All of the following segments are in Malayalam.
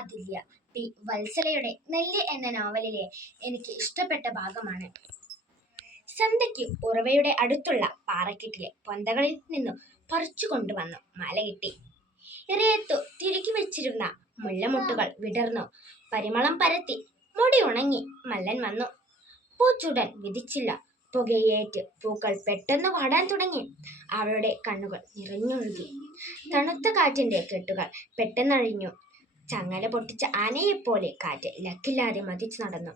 അതില്യ. പി. വത്സലയുടെ നെല്ല് എന്ന നോവലിലെ എനിക്ക് ഇഷ്ടപ്പെട്ട ഭാഗമാണ്. സന്ധ്യയ്ക്ക് ഉറവയുടെ അടുത്തുള്ള പാറക്കെട്ടിലെ പൊന്തകളിൽ നിന്നും പറിച്ചു കൊണ്ടുവന്നു മല കിട്ടി. ഇറയത്തു തിരുക്കി വെച്ചിരുന്ന മുല്ലമുട്ടുകൾ വിടർന്നു. പരിമളം പരത്തി മുടി ഉണങ്ങി മല്ലൻ വന്നു. പൂച്ചുടൻ വിധിച്ചില്ല. പുകയേറ്റ് പൂക്കൾ പെട്ടെന്ന് വാടാൻ തുടങ്ങി. അവളുടെ കണ്ണുകൾ നിറഞ്ഞൊഴുകി. തണുത്ത കാറ്റിന്റെ കെട്ടുകൾ പെട്ടെന്നഴിഞ്ഞു. ചങ്ങല പൊട്ടിച്ച ആനയെപ്പോലെ കാറ്റ് ലക്കില്ലാതെ മതിച്ചു നടന്നു.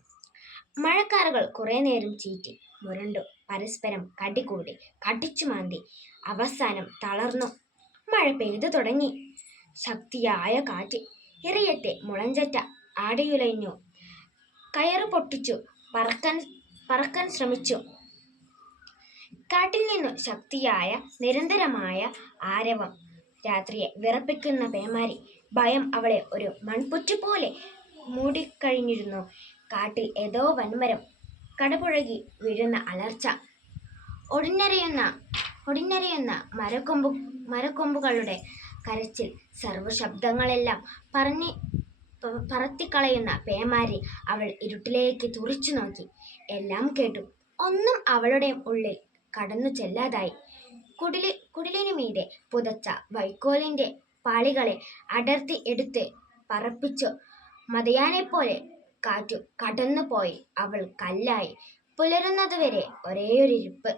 മഴക്കാറുകൾ കുറേ നേരം ചീറ്റി. മുരണ്ടു. പരസ്പരം കടികൂടി കടിച്ചു മാന്തി. അവസാനം തളർന്നു. മഴ പെയ്തു തുടങ്ങി. ശക്തിയായ കാറ്റ്. ഇറയത്തെ മുളഞ്ചറ്റ ആടിയുലഞ്ഞു. കയറു പൊട്ടിച്ചു. പറക്കാൻ പറക്കാൻ ശ്രമിച്ചു. കാട്ടിൽ നിന്നു ശക്തിയായ നിരന്തരമായ ആരവം. രാത്രിയെ വിറപ്പിക്കുന്ന പേമാരി ഭയം അവളെ ഒരു മൺപുറ്റു പോലെ മൂടിക്കഴിഞ്ഞിരുന്നു. കാട്ടിൽ ഏതോ വൻമരം കടപുഴകി വീഴുന്ന അലർച്ച. ഒടിഞ്ഞറിയുന്ന ഒടിഞ്ഞറിയുന്ന മരക്കൊമ്പു മരക്കൊമ്പുകളുടെ കരച്ചിൽ സർവശബ്ദങ്ങളെല്ലാം പറഞ്ഞ് പറത്തിക്കളയുന്ന പേമാരി അവൾ ഇരുട്ടിലേക്ക് തുറിച്ചു നോക്കി. എല്ലാം കേട്ടു. ഒന്നും അവളുടെ ഉള്ളിൽ കടന്നു ചെല്ലാതായി. കുടിലി കുടിലിനു മീതെ പുതച്ച വൈക്കോലിന്റെ പാളികളെ അടർത്തി എടുത്ത് പറപ്പിച്ചു. മതയാനെപ്പോലെ കാറ്റു കടന്നുപോയി. അവൾ കല്ലായി. പുലരുന്നതുവരെ ഒരേയൊരിരിപ്പ്.